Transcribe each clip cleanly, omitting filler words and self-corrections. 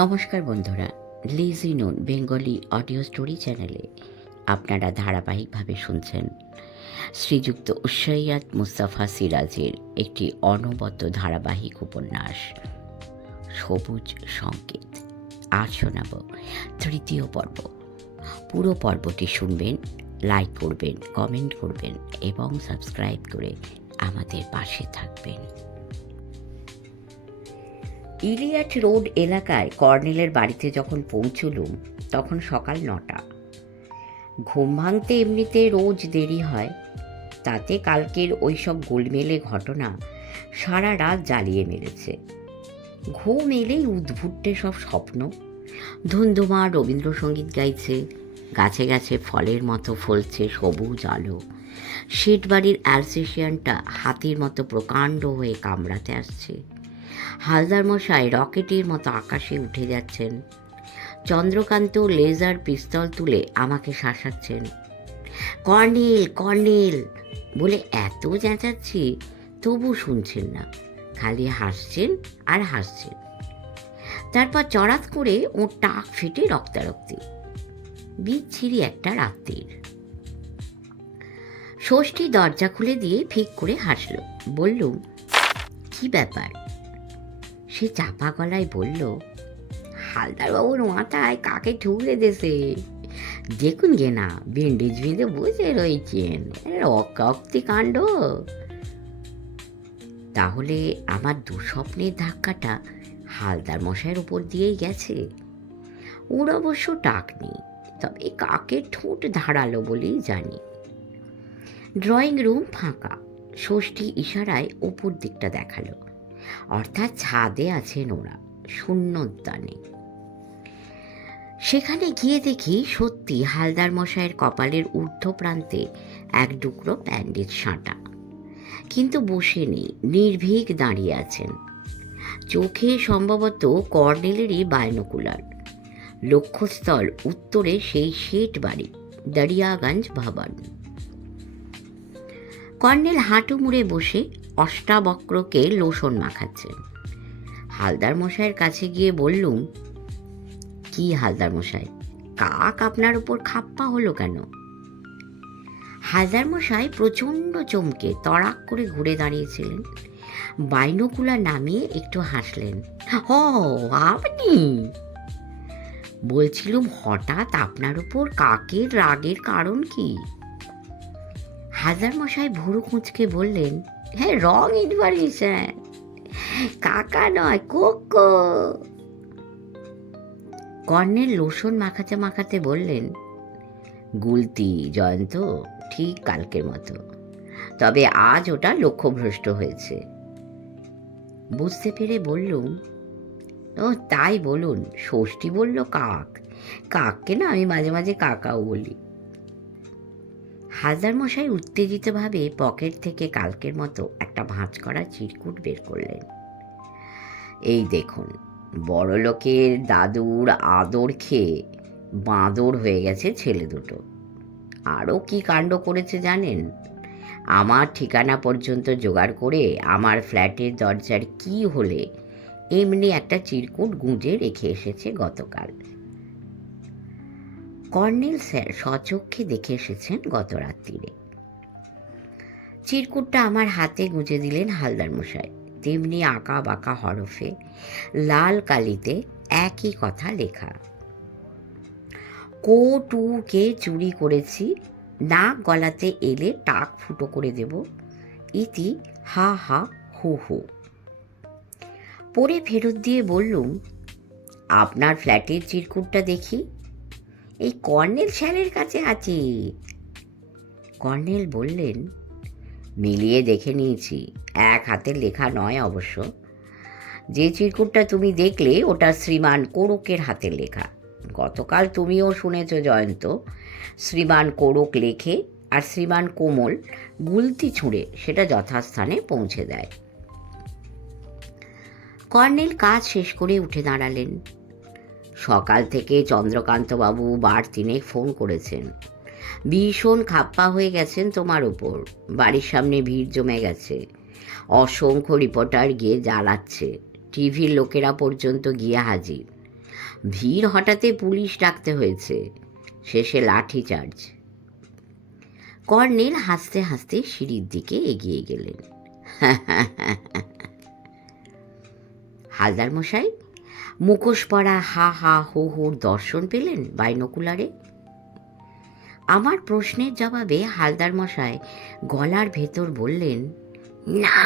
নমস্কার বন্ধুরা, লিজি নুন বেঙ্গলি অডিও স্টোরি চ্যানেলে আপনারা ধারাবাহিকভাবে শুনছেন শ্রীযুক্ত সৈয়দ মুস্তাফা সিরাজের একটি অনবদ্য ধারাবাহিক উপন্যাস সবুজ সংকেত। আজ শোনাব তৃতীয় পর্ব। পুরো পর্বটি শুনবেন, লাইক করবেন, কমেন্ট করবেন এবং সাবস্ক্রাইব করে আমাদের পাশে থাকবেন। ইলিয়াট রোড এলাকায় কর্নেলের বাড়িতে যখন পৌঁছলুম তখন সকাল 9টা। ঘুম ভাঙতে এমনিতে রোজ দেরি হয়, তাতে কালকের ওই সব গোলমেলে ঘটনা সারা রাত জ্বালিয়ে মেরেছে। ঘুম এলেই উদ্ভুট্টে সব স্বপ্ন। ধুন্ধুমা রবীন্দ্রসঙ্গীত গাইছে, গাছে গাছে ফলের মতো ফলছে সবুজ আলো। শেঠ বাড়ির অ্যালসেশিয়ানটা হাতির মতো প্রকাণ্ড হয়ে কামড়াতে আসছে। হালদার মশাই রকেটের মতো আকাশে উঠে যাচ্ছেন। চন্দ্রকান্ত লেজার পিস্তল তুলে আমাকে শাসাচ্ছেন। কর্নেল কর্নেল বলে এত চেঁচাচ্ছি, তবু শুনছেন না, খালি হাসছেন আর হাসছেন। তারপর চড়াত করে ওর টাক ফেটে রক্তারক্তি। বিচ্ছিরি একটা রাত্রির। ষষ্ঠী দরজা খুলে দিয়ে ফিক করে হাসল। বললুম, কি ব্যাপার? সে চাপা গলায় বলল, হালদারবাবুর মাথায় কাকে ঠুকরে দেশে, দেখুন গে না, ব্যান্ডেজ বেঁধে বসে রয়েছেন, রক্তাক্তি কাণ্ড। তাহলে আমার দুঃস্বপ্নের ধাক্কাটা হালদার মশাইয়ের উপর দিয়েই গেছে। ওর অবশ্য টাক নেই, তবে কাকে ঠোঁট ধারালো বলেই জানি। ড্রয়িং রুম ফাঁকা। ষষ্ঠী ইশারায় ওপর দিকটা দেখালো, অর্থাৎ ছাদে আছেন ওরা, শূন্যস্থানে। সেখানে গিয়ে দেখি সত্যি হালদার মশাইয়ের কপালের ঊর্ধ্ব প্রান্তে এক টুকরো ব্যান্ডেজ সাঁটা, কিন্তু বসে নেই, নির্ভীক দাঁড়িয়ে আছেন। চোখে সম্ভবত কর্নেলেরই বায়নোকুলার। লক্ষ্যস্থল উত্তরে সেই শেঠ বাড়ি, দরিয়াগঞ্জ ভবন। কর্নেল হাঁটু মুড়ে বসে অষ্টাবক্রকে লোশন মাখাচ্ছেন। হালদার মশাইয়ের কাছে গিয়ে বললুম, কি হালদার মশাই, কাক আপনার উপর খাপ্পা হলো কেন? হালদার মশাই প্রচণ্ড চমকে তড়াক করে ঘুরে দাঁড়িয়েছিলেন। বাইনোকুলার নামিয়ে একটু হাসলেন। ও আপনি? বলছিলুম, হঠাৎ আপনার উপর কাকের রাগের কারণ কি? হালদার মশাই ভুরু কুঁচকে বললেন, হ্যাঁ, রং ইনফরমেশন, কাকা নয়, কোকো। কর্নেল লোশন মাখাতে মাখাতে বললেন, গুলতি জয়ন্ত, ঠিক কালকের মতো, তবে আজ ওটা লক্ষ্যভ্রষ্ট হয়েছে। বুঝতে পেরে বললুম, ও তাই বলুন, ষষ্ঠী বলল কাক, কাককে না আমি মাঝে মাঝে কাকাও বলি। হালদার মশাই উত্তেজিতভাবে পকেট থেকে কালকের মতো একটা ভাঁজ করা চিরকুট বের করলেন। এই দেখুন, বড়লোকের দাদুর আদর খেয়ে বাঁদর হয়ে গেছে ছেলে দুটো। আরও কি কাণ্ড করেছে জানেন? আমার ঠিকানা পর্যন্ত জোগাড় করে আমার ফ্ল্যাটের দরজার কি হলে এমনি একটা চিরকুট গুঁজে রেখে এসেছে গতকাল। কর্নেল স্যার স্বচক্ষে দেখে এসেছেন গত রাত্রিরে। চিরকুটটা আমার হাতে গুঁজে দিলেন হালদার মশাই। তেমনি আঁকা বাঁকা হরফে লাল কালিতে একই কথা লেখা, কো টু কে চুরি করেছি, নাক গলাতে এলে টাক ফুটো করে দেব, ইতি হা হা হু হু। পরে ফেরত দিয়ে বললুম, আপনার ফ্ল্যাটের চিরকুটটা দেখি। এই কর্নেল স্যারের কাছে আছে। কর্নেল বললেন, মিলিয়ে দেখে নিয়েছি, এক হাতের লেখা নয় অবশ্য। যে চিরকুটটা তুমি দেখলে ওটা শ্রীমান কোরকের হাতের লেখা। গতকাল তুমিও শুনেছ জয়ন্ত, শ্রীমান কোরক লেখে আর শ্রীমান কোমল গুলতি ছুঁড়ে সেটা যথাস্থানে পৌঁছে দেয়। কর্নেল কাজ শেষ করে উঠে দাঁড়ালেন। সকাল থেকে চন্দ্রকান্তবাবু বার তিনেক ফোন করেছেন। ভীষণ খাপ্পা হয়ে গেছেন তোমার উপর। বাড়ির সামনে ভিড় জমে গেছে, অসংখ্য রিপোর্টার গিয়ে জ্বালাচ্ছে, টিভির লোকেরা পর্যন্ত গিয়ে হাজির। ভিড় হটাতে পুলিশ ডাকতে হয়েছে, শেষে লাঠিচার্জ। কর্নেল হাসতে হাসতে সিঁড়ির দিকে এগিয়ে গেলেন। হালদার মশাই, মুখোশ পরা হা হা হো হোর দর্শন পেলেন বাইনোকুলারে? আমার প্রশ্নের জবাবে হালদার মশাই গলার ভেতর বললেন, না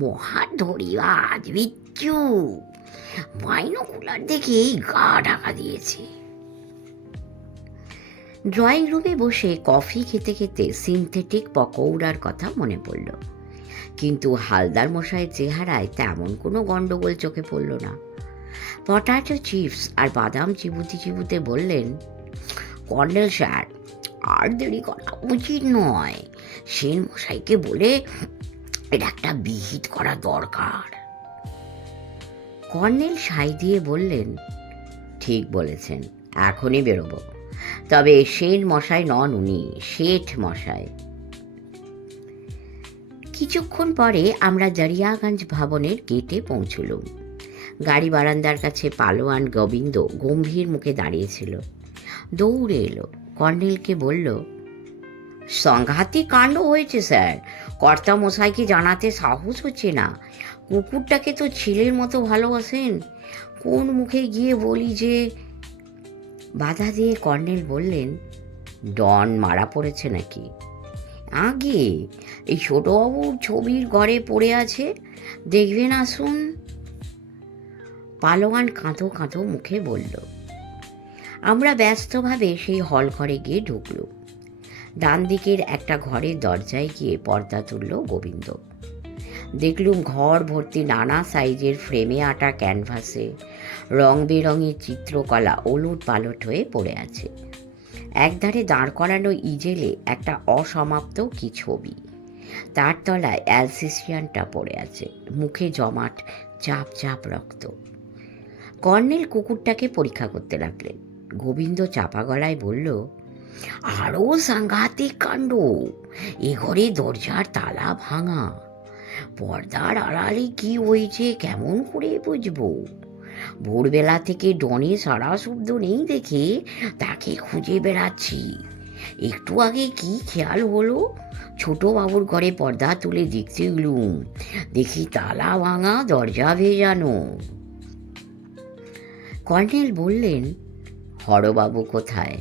মহাধরিবাজ বিচ্ছু, বাইনোকুলার দেখেই গা ঢাকা দিয়েছে। ড্রয়িং রুমে বসে কফি খেতে খেতে সিনথেটিক পকৌড়ার কথা মনে পড়ল, কিন্তু হালদার মশাইয়ের চেহারায় তেমন কোনো গণ্ডগোল চোখে পড়ল না। পটাটো চিপস আর বাদাম চিবুতে চিবুতে বললেন, কর্নেল স্যার, আর দেরি করা উচিত নয়। সেন মশাইকে বলে এটা একটা বিহিত করা দরকার। কর্নেল সাই দিয়ে বললেন, ঠিক বলেছেন, এখনই বেরোবো। তবে সেন মশাই নন, উনি শেঠ মশাই। কিছুক্ষণ পরে আমরা জরিয়াগঞ্জ ভবনের গেটে পৌঁছলুম। গাড়ি বারান্দার কাছে পালোয়ান গোবিন্দ গম্ভীর মুখে দাঁড়িয়েছিল। দৌড়ে এলো, কর্নেলকে বলল, সাংঘাতিক কাণ্ড হয়েছে স্যার, কর্তা মশাইকে জানাতে সাহস হচ্ছে না। কুকুরটাকে তো ছেলের মতো ভালোবাসেন, কোন মুখে গিয়ে বলি যে। বাধা দিয়ে কর্নেল বললেন, ডন মারা পড়েছে নাকি? আগে এই ছোটবাবুর ছবির ঘরে পড়ে আছে, দেখবেন আসুন। পালোয়ান কাঁদো কাঁদো মুখে বলল। আমরা ব্যস্তভাবে সেই হল ঘরে গিয়ে ঢুকলুম। ডান দিকের একটা ঘরের দরজায় গিয়ে পর্দা তুলল গোবিন্দ। দেখলুম ঘর ভর্তি নানা সাইজের ফ্রেমে আটা ক্যানভাসে রং বেরঙের চিত্রকলা ওলট পালট হয়ে পড়ে আছে। একধারে দাঁড় করানো ইজেলে একটা অসমাপ্ত কি ছবি, তার তলায় অ্যালসেসিয়ানটা পড়ে আছে, মুখে জমাট চাপ চাপ রক্ত। কর্নেল কুকুরটাকে পরীক্ষা করতে লাগলেন। গোবিন্দ চাপা গলায় বলল, আরও সাংঘাতিক কাণ্ড, এ ঘরে দরজার তালা ভাঙা, পর্দার আড়ালে কি হয়েছে কেমন করে বুঝবো? ভোরবেলা থেকে ডনে সারা শব্দ নেই দেখে তাকে খুঁজে বেড়াচ্ছি। একটু আগে কি খেয়াল হলো, ছোট বাবুর ঘরে পর্দা তুলে দেখতে গেলুম, দেখি তালা ভাঙা, দরজা ভেজানো। কর্নেল বললেন, হরবাবু কোথায়?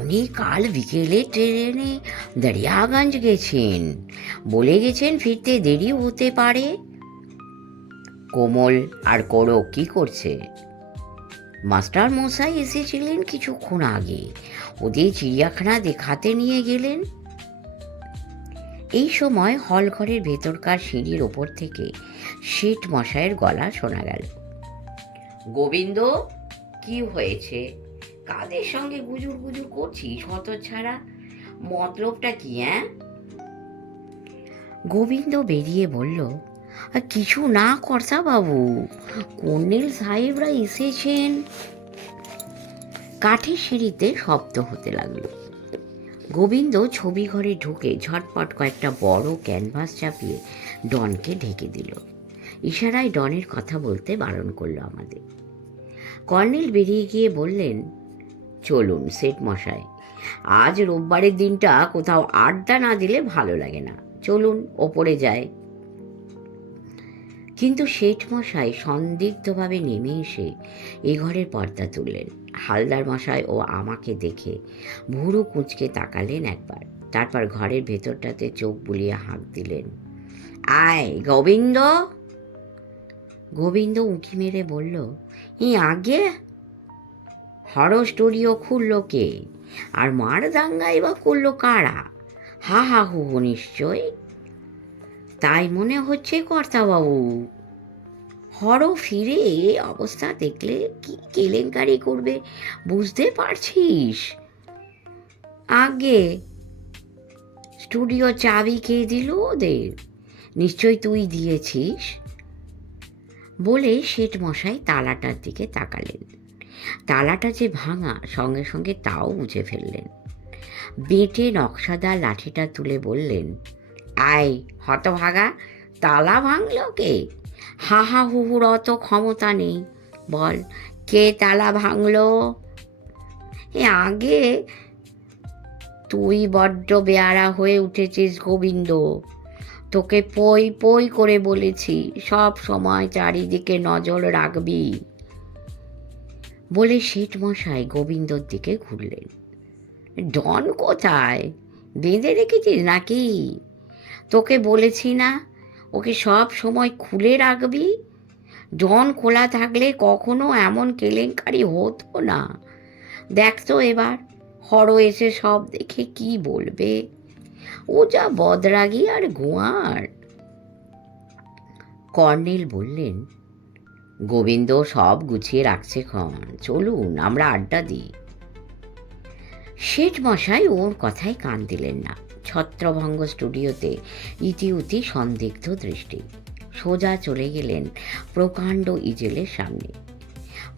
উনি কাল বিকেলে ট্রেনে দরিয়াগঞ্জ গেছেন, বলে গেছেন ফিরতে দেরি হতে পারে। কোমল আর কোরক কি করছে? মাস্টার মশাই এসেছিলেন কিছুক্ষণ আগে, ওদের চিড়িয়াখানা দেখাতে নিয়ে গেলেন। এই সময় হল ঘরের ভেতরকার সিঁড়ির ওপর থেকে শেঠ মশাইয়ের গলা শোনা গেল, গোবিন্দ, কি হয়েছে? কাদের সঙ্গে গুজুর গুজুর করছিস হতচ্ছাড়া? মতলবটা কি? গোবিন্দ বেরিয়ে বলল, কিছু না কর্তা বাবু, কর্নেল সাহেবরা এসেছেন। কাঠের সিঁড়িতে শব্দ হতে লাগলো। গোবিন্দ ছবি ঘরে ঢুকে ঝটপট কয়েকটা বড় ক্যানভাস চাপিয়ে ডনকে ঢেকে দিল। ইশারায় ডনের কথা বলতে বারণ করলো আমাদের। কর্নেল বেরিয়ে গিয়ে বললেন, চলুন সেট মশাই, আজ রোববারের দিনটা কোথাও আড্ডা না দিলে ভালো লাগে না, চলুন ওপরে যায়। কিন্তু শেঠ মশাই সন্দিগ্ধভাবে নেমে এসে এ ঘরের পর্দা তুললেন। হালদার মশাই ও আমাকে দেখে ভুরু কুঁচকে তাকালেন একবার, তারপর ঘরের ভেতরটাতে চোখ বুলিয়ে হাঁক দিলেন, আয় গোবিন্দ। গোবিন্দ উঁকি মেরে বলল, আগে হর স্টুডিও খুললো কে? আর মার দাঙ্গাই বা করলো কারা? হা হা হু হু নিশ্চয়। তাই মনে হচ্ছে কর্তাবাবু। হর ফিরে অবস্থা দেখলে কি কেলেঙ্কারি করবে বুঝতে পারছিস? আগে স্টুডিও চাবি কে দিল ওদের? নিশ্চয় তুই দিয়েছিস। বলে শেঠ মশাই তালাটার দিকে তাকালেন। তালাটা যে ভাঙা সঙ্গে সঙ্গে তাও বুঝে ফেললেন। বেঁটে নকশাদার লাঠিটা তুলে বললেন, আয় হতভাগা, তালা ভাঙল কে? হা হা হুহুর অত ক্ষমতা নেই, বল কে তালা ভাঙলো? আগে তুই বড্ড বেয়াড়া হয়ে উঠেছিস গোবিন্দ, তোকে পই পই করে বলেছি সব সময় চারিদিকে নজর রাখবি। বলে শেঠ মশাই গোবিন্দর দিকে ঘুরলেন। ডন কোথায়? বেঁধে রেখেছিস নাকি? তোকে বলেছি না ওকে সব সময় খুলে রাখবি? ডন খোলা থাকলে কখনো এমন কেলেঙ্কারি হতো না। দেখ তো এবার হড় এসে সব দেখে কি বলবে। ও যা বদরাগী আর গোয়ার। কর্নেল বললেন, গোবিন্দ সব গুছিয়ে রাখছে ক্ষণ, চলুন আমরা আড্ডা দিই। শেঠ মশাই ওর কথায় কান দিলেন না। ছত্রভঙ্গ স্টুডিওতে ইতিউতি সন্দিগ্ধ দৃষ্টি। সোজা চলে গেলেন প্রকাণ্ড ইজেলের সামনে।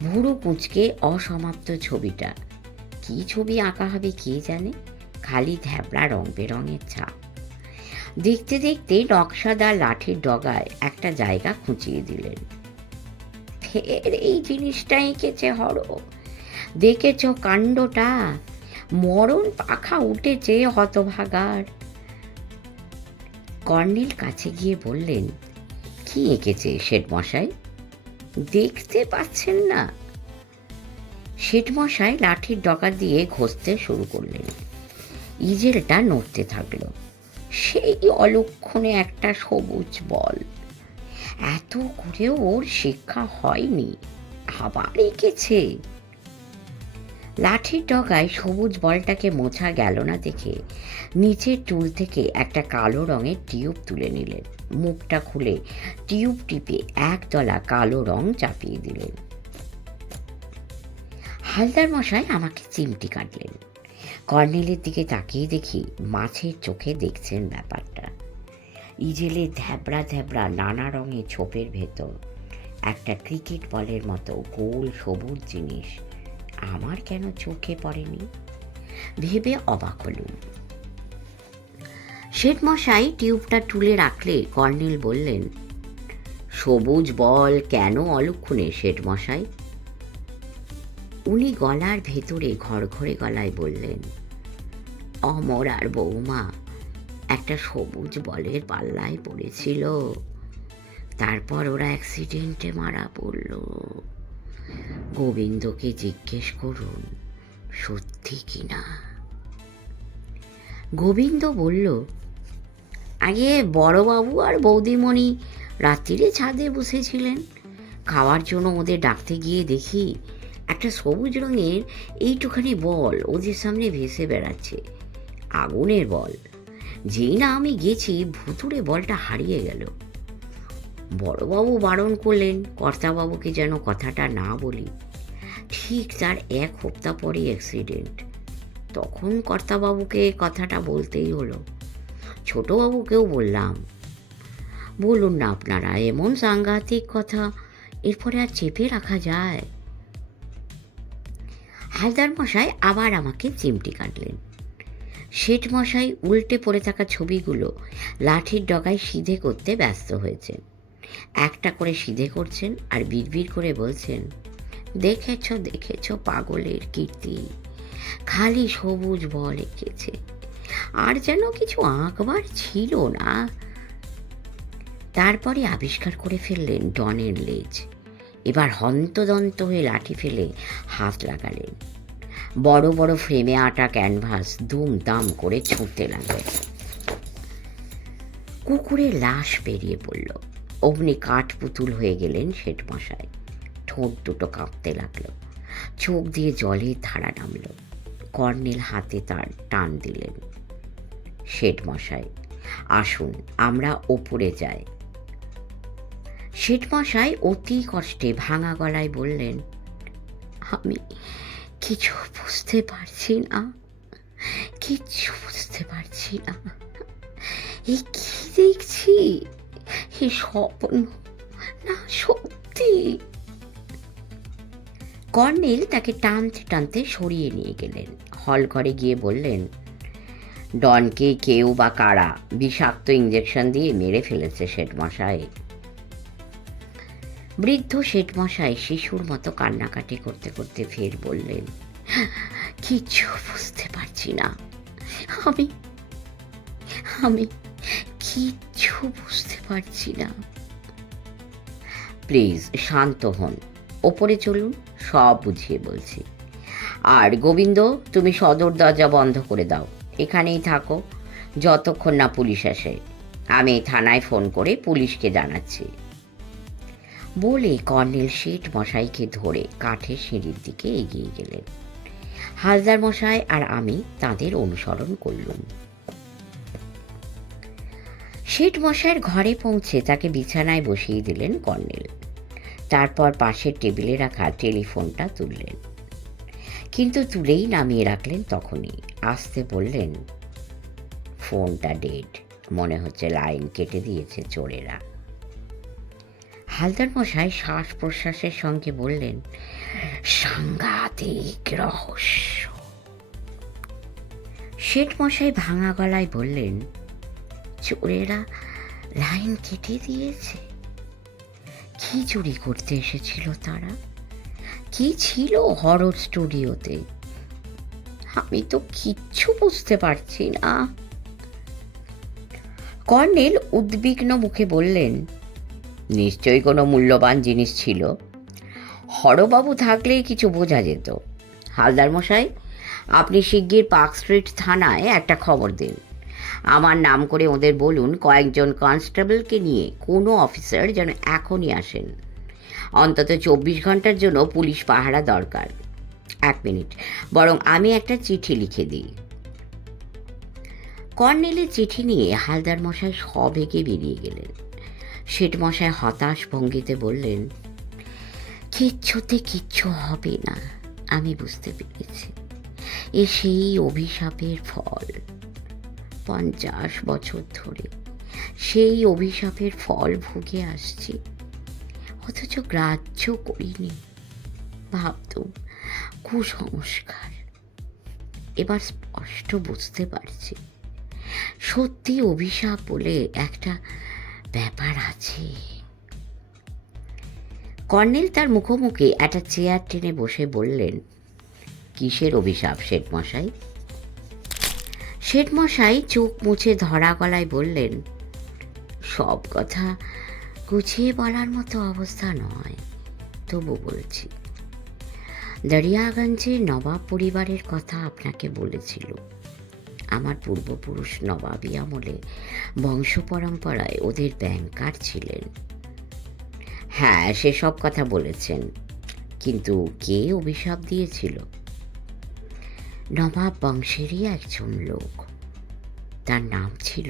ভুরু কুঁচকে অসমাপ্ত ছবিটা। কি ছবি আঁকা হবে কে জানে, খালি ধ্যাবড়া রং বেরঙের ছাপ। দেখতে দেখতে নকশাদার লাঠির ডগায় একটা জায়গা খুঁচিয়ে দিলেন। ফের এই জিনিসটা এঁকেছে হর, দেখেছ কাণ্ডটা? মরণ পাখা উঠেছে হতভাগার। কর্নেল কাছে গিয়ে বললেন, কি এঁকেছে শেঠ মশাই? দেখতে পাচ্ছেন না? শেঠ মশাই লাঠির ডগা দিয়ে ঘষতে শুরু করলেন। ইজেলটা নড়তে থাকলো। সেই অলক্ষণে একটা সবুজ বল। এত করেও ওর শিক্ষা হয়নি, আবার এঁকেছে। লাঠির ডগায় সবুজ বলটাকে মোছা গেল না দেখে নিচের টুল থেকে একটা কালো রঙের টিউব তুলে নিলেন। মুখটা খুলে টিউব টিপে একদলা কালো রং চাপিয়ে দিলেন। হালদার মশাই আমাকে চিমটি কাটলেন। কর্নেলের দিকে তাকিয়ে দেখি মাছের চোখে দেখছেন ব্যাপারটা। ইজেলে ধ্যাবড়া ধ্যাবড়া নানা রঙের ছোপের ভেতর একটা ক্রিকেট বলের মতো গোল সবুজ জিনিস আমার কেন চোখে পড়েনি ভেবে অবাক হলুম। শেঠ মশাই টিউবটা তুলে রাখলে কর্নেল বললেন, সবুজ বল কেন অলক্ষণে শেঠ মশাই? উনি গলার ভেতরে ঘড়ঘড়ে গলায় বললেন, অমর আর বৌমা একটা সবুজ বলের পাল্লায় পড়েছিল, তারপর ওরা অ্যাক্সিডেন্টে মারা পড়ল। গোবিন্দকে জিজ্ঞেস করুন সত্যি কিনা। গোবিন্দ বলল, আগে বড়বাবু আর বৌদিমণি রাত্রিরে ছাদে বসেছিলেন, খাওয়ার জন্য ওদের ডাকতে গিয়ে দেখি একটা সবুজ রঙের এইটুখানি বল ওদের সামনে ভেসে বেড়াচ্ছে, আগুনের বল। যেই না আমি গেছি ভুতুড়ে বলটা হারিয়ে গেল। বড়বাবু বারণ করলেন কর্তাবাবুকে যেন কথাটা না বলি। ঠিক তার এক সপ্তাহ পরে অ্যাক্সিডেন্ট। তখন কর্তাবাবুকে কথাটা বলতেই হলো। ছোটবাবুকেও বললাম। বলুন না আপনারা, এমন সাংঘাতিক কথা এরপরে আর চেপে রাখা যায়? হালদার মশাই আবার আমাকে চিমটি কাটলেন। শেঠ মশাই উল্টে পড়ে থাকা ছবিগুলো লাঠির ডগায় সিধে করতে ব্যস্ত হয়েছেন। একটা করে সিধে করছেন আর বিড়বিড় করে বলছেন, দেখেছ দেখেছ পাগলের কীর্তি, খালি সবুজ বল এঁকেছে, আর যেন কিছু আঁকবার ছিল না। তারপরে আবিষ্কার করে ফেললেন ডনের লেজ। এবার হন্তদন্ত হয়ে লাঠি ফেলে হাত লাগালেন। বড় বড় ফ্রেমে আটা ক্যানভাস দুম দাম করে ছুঁতে লাগলেন। কুকুরের লাশ বেরিয়ে পড়ল। অমনি কাঠ পুতুল হয়ে গেলেন শেঠ মশাই। ঠোঁট দুটো কাঁপতে লাগলো, চোখ দিয়ে জলের ধারা নামল। কর্নেল হাতে তার টান দিলেন। শেঠ মশাই, আসুন আমরা ওপরে যাই। শেঠ মশাই অতি কষ্টে ভাঙা গলায় বললেন, আমি কিছু বুঝতে পারছি না, কিচ্ছু বুঝতে পারছি না। এ কি দেখছি? এ স্বপ্ন না সত্যি? কর্নেল তাকে টানতে টানতে সরিয়ে নিয়ে গেলেন। হল ঘরে গিয়ে বললেন, ডনকে কেউ বা কারা বিষাক্ত ইঞ্জেকশন দিয়ে মেরে ফেলেছে শেঠ মশাই। বৃদ্ধ শেঠমশাই শিশুর মতো কান্নাকাটি করতে করতে ফের বললেন, কিচ্ছু বুঝতে পারছি না, আমি আমি কিচ্ছু বুঝতে পারছি না। প্লিজ শান্ত হন, ওপরে চলুন, সব বুঝিয়ে বলছি। আর গোবিন্দ, তুমি সদর দরজা বন্ধ করে দাও, এখানেই থাকো যতক্ষণ না পুলিশ আসে। আমি থানায় ফোন করে পুলিশকে জানাচ্ছি। বলে কর্নেল শেঠ মশাইকে ধরে কাঠের সিঁড়ির দিকে এগিয়ে গেলেন। হালদার মশাই আর আমি তাদের অনুসরণ করলুম। শেঠ মশাইয়ের ঘরে পৌঁছে তাকে বিছানায় বসিয়ে দিলেন কর্নেল। তারপর পাশের টেবিলে রাখা টেলিফোনটা তুললেন, কিন্তু তুলেই নামিয়ে রাখলেন। তখনই আসতে বললেন, ফোনটা ডেড, মনে হচ্ছে লাইন কেটে দিয়েছে চোরেরা। হালদার মশাই শ্বাস প্রশ্বাসের সঙ্গে বললেন, সাংঘাতিক রহস্য। শেঠ মশাই ভাঙা গলায় বললেন, চোরেরা লাইন কেটে দিয়েছে? কি চুরি করতে এসেছিল তারা? কি ছিল হরর স্টুডিওতে? আমি তো কিচ্ছু বুঝতে পারছি না। কর্নেল উদ্বিগ্ন মুখে বললেন, নিশ্চয়ই কোনো মূল্যবান জিনিস ছিল। হরবাবু থাকলেই কিছু বোঝা যেত। হালদার মশাই, আপনি শিগগির পার্ক স্ট্রিট থানায় একটা খবর দিন। আমার নাম করে ওদের বলুন কয়েকজন কনস্টেবলকে নিয়ে কোনো অফিসার যেন এখনই আসেন। অন্তত 24 ঘন্টার জন্য পুলিশ পাহারা দরকার। 1 মিনিট, বরং আমি একটা চিঠি লিখে দিই। কর্নেলের চিঠি নিয়ে হালদার মশাই সবেগে বেরিয়ে গেলেন। শেঠ মশাই হতাশ ভঙ্গিতে বললেন, কিচ্ছুতে কিচ্ছু হবে না, আমি বুঝতে পেরেছি। এ সেই অভিশাপের ফল। 50 বছর ধরে সেই অভিশাপের ফল ভুগে আসছি, অথচ গ্রাহ্য করিনি। ভাবতুম কুসংস্কার। এবার স্পষ্ট বুঝতে পারছি, সত্যি অভিশাপ বলে একটা ব্যাপার আছে। কর্নেল তার মুখোমুখি একটা চেয়ার টেনে বসে বললেন, কিসের অভিশাপ শেঠ মশাই? শেঠ মশাই চোখ মুছে ধরা গলায় বললেন, সব কথা গুছিয়ে বলার মতো অবস্থা নয়, তবু বলছি। দরিয়াগঞ্জের নবাব পরিবারের কথা আপনাকে বলেছিল। আমার পূর্বপুরুষ নবাবী আমলে বংশ পরম্পরায় ওদের ব্যাংকার ছিলেন। হ্যাঁ, সেসব কথা বলেছেন, কিন্তু কে অভিশাপ দিয়েছিল? নবাব বংশেরই একজন লোক, তার নাম ছিল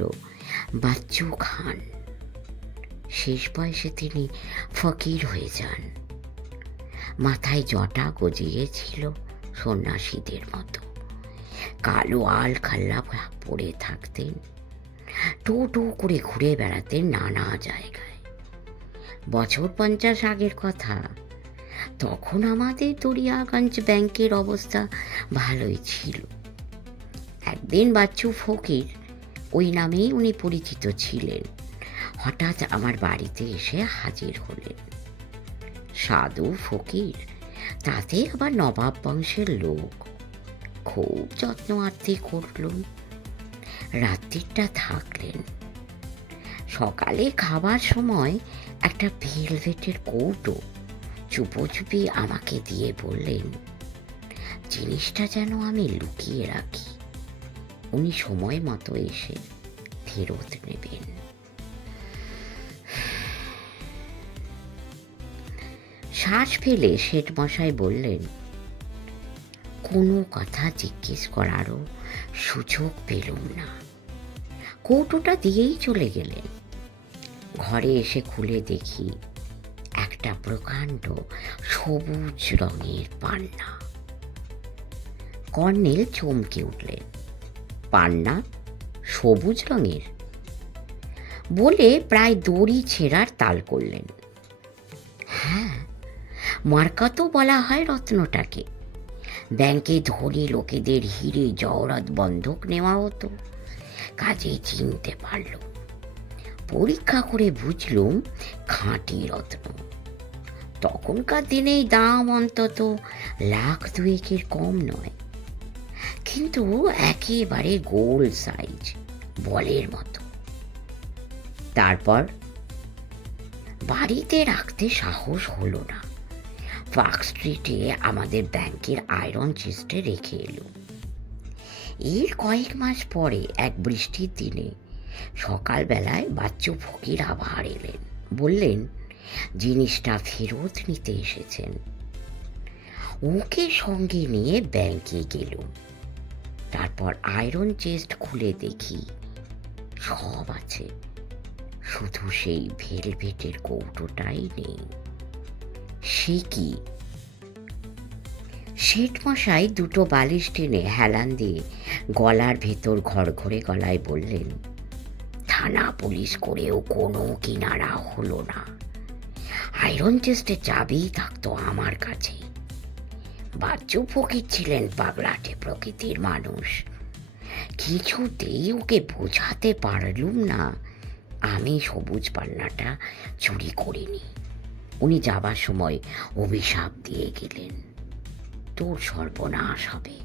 বাচ্চু খান। শেষ বয়সে তিনি ফকির হয়ে যান। মাথায় জটা গজিয়েছিল সন্ন্যাসীদের মতো, কালো আল খাল্লা পরে থাকতেন, টো টো করে ঘুরে বেড়াতেন নানা জায়গায়। বছর 50 আগের কথা। তখন আমাদের দরিয়াগঞ্জ ব্যাংকের অবস্থা ভালোই ছিল। একদিন বাচ্চু ফকির, ওই নামেই উনি পরিচিত ছিলেন, হঠাৎ আমার বাড়িতে এসে হাজির হলেন। সাধু ফকির, তাতে আবার নবাব বংশের লোক। খুব যত্ন আত্তি করলুম, রাত্রিটা থাকলেন। সকালে খাবার সময় একটা ভেলভেটের কৌটো চুপোচুপি আমাকে দিয়ে বললেন, জিনিসটা যেন আমি লুকিয়ে রাখি, উনি সময় মতো এসে ফেরত নেবেন। শ্বাস ফেলে শেঠ মশাই বললেন, কোনো কথা জিজ্ঞেস করারও সুযোগ পেলুম না। কৌটোটা দিয়েই চলে গেলেন। ঘরে এসে খুলে দেখি একটা প্রকাণ্ড সবুজ রঙের পান্না। কর্নেল চমকে উঠলেন, পান্না সবুজ রঙের? বলে প্রায় দড়ি ছেঁড়ার তাল করলেন। হ্যাঁ, মার্কা তো বলা হয় রত্নটাকে। ব্যাংকে ধনী লোকেদের হিরে জওহরাত বন্ধক নেওয়া হতো, কাজেই চিনতে পারল। পরীক্ষা করে বুঝলুম খাঁটি রত্ন। তখনকার দিনেই দাম অন্তত লাখ দুয়েকের কম নয়, কিন্তু একেবারে গোল সাইজ, বলের মতো। তারপর বাড়িতে রাখতে সাহস হলো না, পার্ক স্ট্রিটে আমাদের ব্যাংকের আয়রন চেস্টে রেখে এলো। এর কয়েক মাস পরে এক বৃষ্টির দিনে সকালবেলায় বাচ্চু ফকির আবার এলেন, বললেন জিনিসটা ফেরত নিতে এসেছেন। ওকে সঙ্গে নিয়ে ব্যাংকে গেলুম। তারপর আয়রন চেস্ট খুলে দেখি সব আছে, শুধু সেই ভেলভেটের কৌটোটাই নেই। সে কি? শেঠ মশাই দুটো বালিশ টেনে হেলান দিয়ে গলার ভেতর ঘড়ঘড়ে গলায় বললেন, থানা পুলিশ করেও কোনো কিনারা হলো না। আয়রন চেস্টে চাবি থাকতো আমার কাছে। বাচ্চু ফকির ছিলেন পাগলাটে প্রকৃতির মানুষ। কিছুতেই ওকে বোঝাতে পারলুম না আমি সবুজ পান্নাটা চুরি করিনি। উনি যাবার সময় অভিশাপ দিয়ে গেলেন, তোর সর্বনাশ হবে।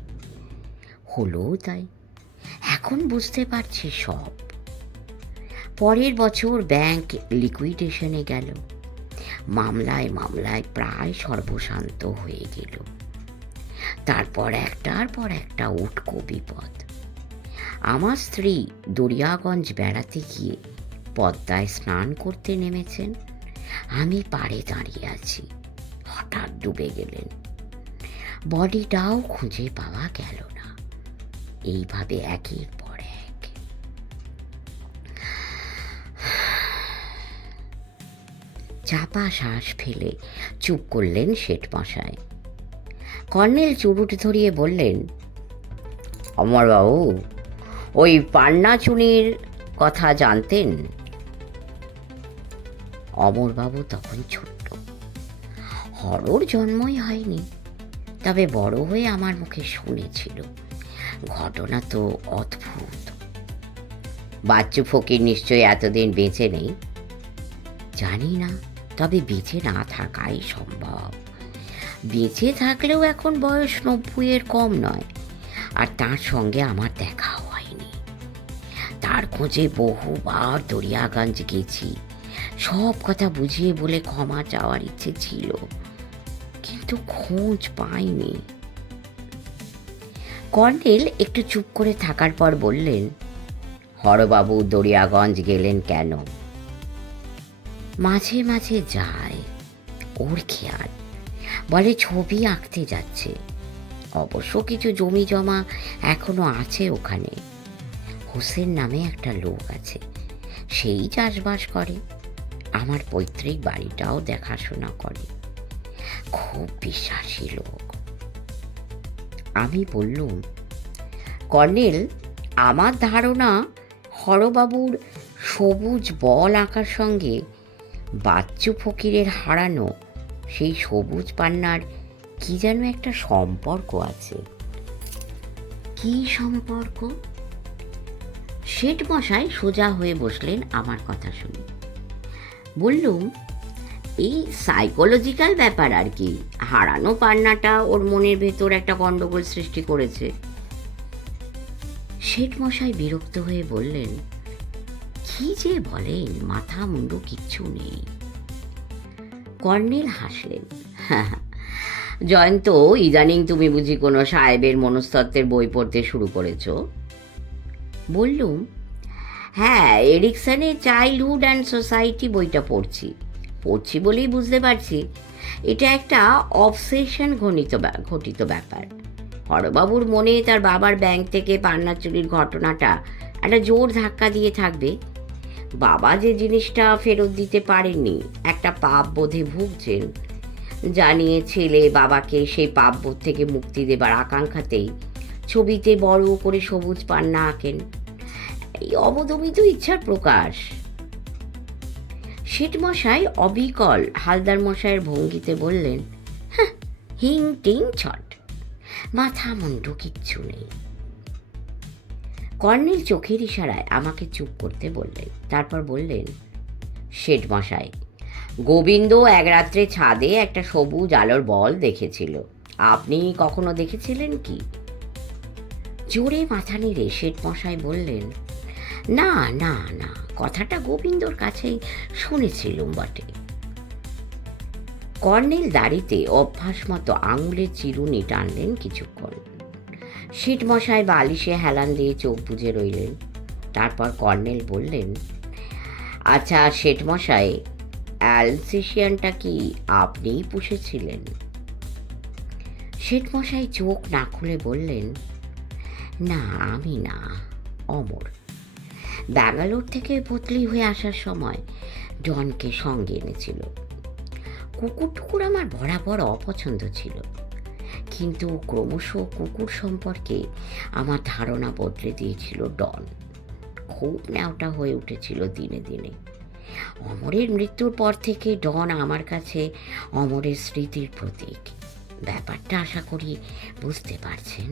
হলো তাই, এখন বুঝতে পারছি সব। পরের বছর ব্যাংক লিকুইডেশনে গেল। মামলায় মামলায় প্রায় সর্বশান্ত হয়ে গেল। তারপর একটার পর একটা উটকো বিপদ। আমার স্ত্রী দরিয়াগঞ্জ বেড়াতে গিয়ে পদ্মায় স্নান করতে নেমেছেন, আমি পাড়ে দাঁড়িয়ে আছি। হঠাৎ ডুবে গেলেন। বডিটাও খুঁজে পাওয়া গেল না। এইভাবে একের পর এক। চাপা শ্বাস ফেলে চুপ করলেন শেঠ মশাই। কর্নেল চুরুট ধরিয়ে বললেন, অমরবাবু ওই পান্না চুনির কথা জানতেন? অমরবাবু তখন ছোট্ট, হরর জন্মই হয়নি, তবে বড় হয়ে আমার মুখে শুনেছিল। ঘটনা তো অদ্ভুত। বাচ্চু ফকির নিশ্চয়ই এতদিন বেঁচে নেই। জানি না, তবে বেঁচে না থাকাই সম্ভব। বেঁচে থাকলেও এখন বয়স 90-এর কম নয়, আর তার সঙ্গে আমার দেখা হয়নি। তার খোঁজে বহুবার দরিয়াগঞ্জ গেছি। সব কথা বুঝিয়ে বলে ক্ষমা চাওয়ার ইচ্ছে ছিল, কিন্তু খোঁজ পাইনি। কর্নেল একটু চুপ করে থাকার পর বললেন, হরবাবু দরিয়াগঞ্জ গেলেন কেন? মাঝে মাঝে যায়, ওর খেয়াল। বলে ছবি আঁকতে যাচ্ছে। অবশ্য কিছু জমি জমা এখনো আছে ওখানে। হোসেন নামে একটা লোক আছে, সেই চাষবাস করে। আমার পৈতৃক বাড়িটাও দেখাশোনা করে। খুব বিশ্বাসী লোক। আমি বললুম, কর্নেল, আমার ধারণা হরবাবুর সবুজ বল আঁকার সঙ্গে বাচ্চু ফকিরের হারানো সেই সবুজ পান্নার কি যেন একটা সম্পর্ক আছে। কি সম্পর্ক? শেঠ মশাই সোজা হয়ে বসলেন আমার কথা শুনে। বললুম, এই সাইকোলজিক্যাল ব্যাপার আর কি। হারানো পান্নাটা ওর মনের ভেতর একটা গন্ডগোল সৃষ্টি করেছে। শেঠ মশাই বিরক্ত হয়ে বললেন, কি যে বলেন, মাথা মুন্ডু কিচ্ছু নেই। কর্নেল হাসলেন, জয়ন্ত, ইদানিং তুমি বুঝি কোনো সাহেবের মনস্তত্ত্বের বই পড়তে শুরু করেছ? বললুম, হ্যাঁ, এরিকসনের চাইল্ডহুড অ্যান্ড সোসাইটি বইটা পড়ছি বলেই বুঝতে পারছি এটা একটা অবসেশন ঘটিত ব্যাপার। হরবাবুর মনে তার বাবার ব্যাংক থেকে পান্না চুরির ঘটনাটা একটা জোর ধাক্কা দিয়ে থাকবে। বাবা যে জিনিসটা ফেরত দিতে পারেননি, একটা পাপ বোধে ভুগছেন। জানিয়ে ছেলে বাবাকে সেই পাপ বোধ থেকে মুক্তি দেবার আকাঙ্ক্ষাতেই ছবিতে বড় করে সবুজ পান্না আঁকেন। এই অবদমিত ইচ্ছার প্রকাশ। শেঠ মশাই অবিকল হালদার মশাইয়ের ভঙ্গিতে বললেন, হিং টিং ছট, মাথা মুন্ডু কিচ্ছু নেই। কর্নেল চোখের ইশারায় আমাকে চুপ করতে বললেন। তারপর বললেন, শেঠ মশাই, গোবিন্দ এক রাত্রে ছাদে একটা সবুজ আলোর বল দেখেছিল। আপনি কখনো দেখেছিলেন কি? জোরে মাথা নেড়ে শেঠমশাই বললেন, না না না, কথাটা গোবিন্দর কাছেই শুনেছিলুম বটে। কর্নেল দাড়িতে অভ্যাস মতো আঙুলের চিরুনি টানলেন কিছুক্ষণ। শেঠমশাই বালিশে হেলান দিয়ে চোখ বুজে রইলেন। তারপর কর্নেল বললেন, আচ্ছা শেঠমশাই, অ্যালসেশিয়ানটা কি আপনিই পুষেছিলেন? শেঠমশাই চোখ না খুলে বললেন, না আমি না, অমর। ব্যাঙ্গালোর থেকে বদলি হয়ে আসার সময় ডনকে সঙ্গে এনেছিল। কুকুর টুকুর আমার বরাবর অপছন্দ ছিল, কিন্তু ক্রমশ কুকুর সম্পর্কে আমার ধারণা বদলে দিয়েছিল ডন। খুব ন্যাওটা হয়ে উঠেছিল দিনে দিনে। অমরের মৃত্যুর পর থেকে ডন আমার কাছে অমরের স্মৃতির প্রতীক। ব্যাপারটা আশা করি বুঝতে পারছেন।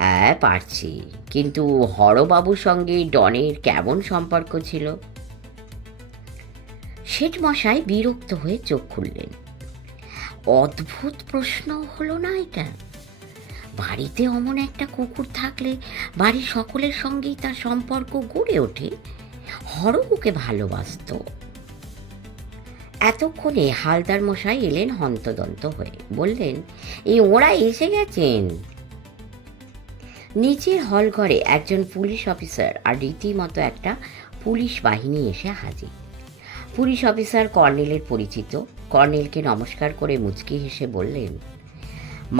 হ্যাঁ পারছি, কিন্তু হরবাবুর সঙ্গে ডনের কেমন সম্পর্ক ছিল? শেঠমশাই বিরক্ত হয়ে চোখ খুললেন। অদ্ভুত প্রশ্ন হলো না এটা? বাড়িতে অমন একটা কুকুর থাকলে বাড়ির সকলের সঙ্গেই তার সম্পর্ক গড়ে ওঠে। হরবাবুকে ভালোবাসত। এতক্ষণে হালদার মশাই এলেন হন্তদন্ত হয়ে। বললেন, এই ওরা এসে গেছেন। নিচের হল ঘরে একজন পুলিশ অফিসার আর রীতিমতো একটা পুলিশ বাহিনী এসে হাজির। পুলিশ অফিসার কর্নেলের পরিচিত। কর্নেলকে নমস্কার করে মুচকি হেসে বললেন,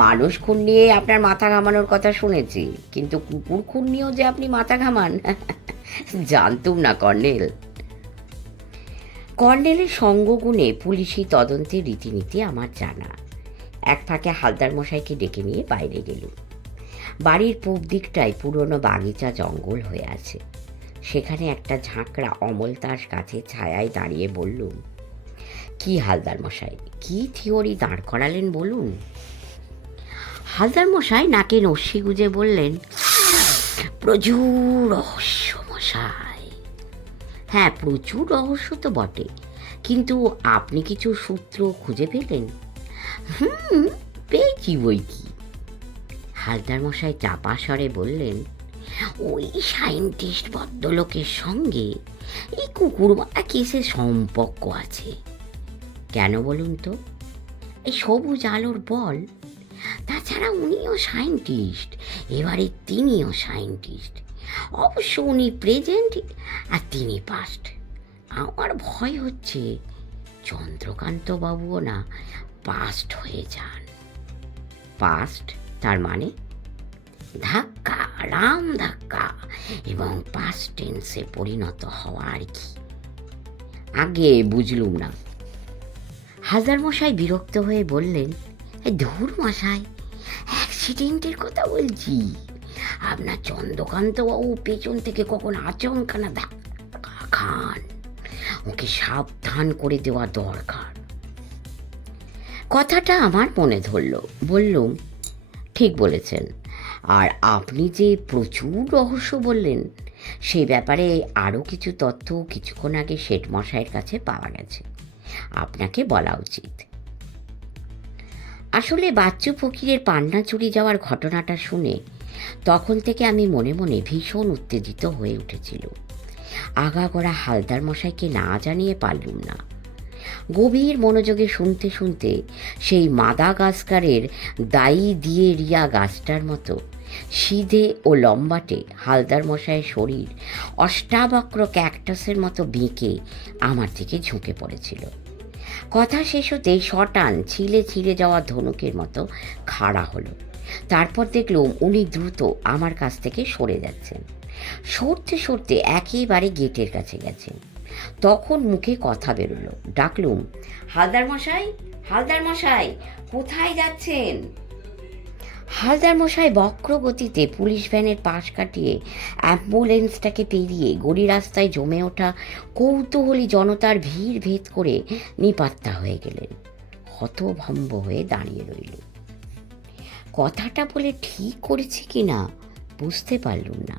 মানুষ খুন নিয়ে আপনার মাথা ঘামানোর কথা শুনেছি, কিন্তু কুকুর খুন নিয়েও যে আপনি মাথা ঘামান জানতুম না কর্নেল। কর্নেলের সঙ্গগুণে পুলিশি তদন্তের রীতিনীতি আমার জানা। এক ফাঁকে হালদার মশাইকে ডেকে নিয়ে বাইরে গেলুম। বাড়ির পূব দিকটায় পুরনো বাগিচা জঙ্গল হয়ে আছে। সেখানে একটা ঝাঁকড়া অমলতাস গাছের ছায়ায় দাঁড়িয়ে বললুম, কি হালদার মশাই, কি থিওরি দাঁড় করালেন বলুন। হালদার মশাই নাকে নস্যি গুজে বললেন, প্রচুর রহস্য মশাই। হ্যাঁ, প্রচুর রহস্য তো বটে, কিন্তু আপনি কিছু সূত্র খুঁজে পেলেন? পেয়েছি বই কি। হালদার মশাই চাপা স্বরে বললেন, ওই সায়েন্টিস্ট ভদ্রলোকের সঙ্গে এই কুকুর মারা কেসের সম্পর্ক আছে। কেন বলুন তো? এই সবুজ আলোর বল। তাছাড়া উনিও সায়েন্টিস্ট, এবারে তিনিও সায়েন্টিস্ট। অবশ্য উনি প্রেজেন্ট আর তিনি পাস্ট। আমার ভয় হচ্ছে চন্দ্রকান্ত বাবুও না পাস্ট হয়ে যান। পাস্ট তার মানে? ধাক্কা, রাম ধাক্কা, এবং পাস্ট টেন্সে পরিণত হওয়া আর কি। আগে বুঝলুম না। হালদার মশাই বিরক্ত হয়ে বললেন, ধুর মশাই, অ্যাক্সিডেন্টের কথা বলছি। আপনার চন্দ্রকান্ত বাবু পেছন থেকে কখন আচমকা না ধাক্কা খান, ওকে সাবধান করে দেওয়া দরকার। কথাটা আমার মনে ধরল। বললুম, ঠিক বলেছেন। আর আপনি যে প্রচুর রহস্য বললেন, সেই ব্যাপারে আরও কিছু তথ্য কিছুক্ষণ আগে শেঠমশাইয়ের কাছে পাওয়া গেছে, আপনাকে বলা উচিত। আসলে বাচ্চু ফকিরের পান্না চুরি যাওয়ার ঘটনাটা শুনে তখন থেকে আমি মনে মনে ভীষণ উত্তেজিত হয়ে উঠেছিল। আগাগোড়া হালদার মশাইকে না জানিয়ে পারলুম না। গভীর মনোযোগে শুনতে শুনতে সেই মাদাগাস্কারের দায়ী দিয়ে রিয়া গাছটার মতো সিধে ও লম্বাটে হালদার মশাইয়ের শরীর অষ্টাবক্র ক্যাকটাসের মতো বেঁকে আমার দিকে ঝুঁকে পড়েছিল। কথা শেষ হতেই শটান ছিলে ছিলে যাওয়া ধনুকের মতো খাড়া হলো। তারপর দেখলুম উনি দ্রুত আমার কাছ থেকে সরে যাচ্ছেন। সরতে সরতে একেবারে গেটের কাছে গেছেন। তখন মুখে কথা বেরোলো। ডাকলুম, হালদার মশাই, হালদার মশাই, কোথায় যাচ্ছেন? হালদার মশাই বক্র গতিতে পুলিশ ভ্যানের পাশ কাটিয়ে অ্যাম্বুলেন্সটাকে পেরিয়ে গড়ি রাস্তায় জমে ওঠা কৌতূহলী জনতার ভিড় ভেদ করে নিপাত্তা হয়ে গেলেন। হতভম্ব হয়ে দাঁড়িয়ে রইল। কথাটা বলে ঠিক করেছি কি না বুঝতে পারলুম না।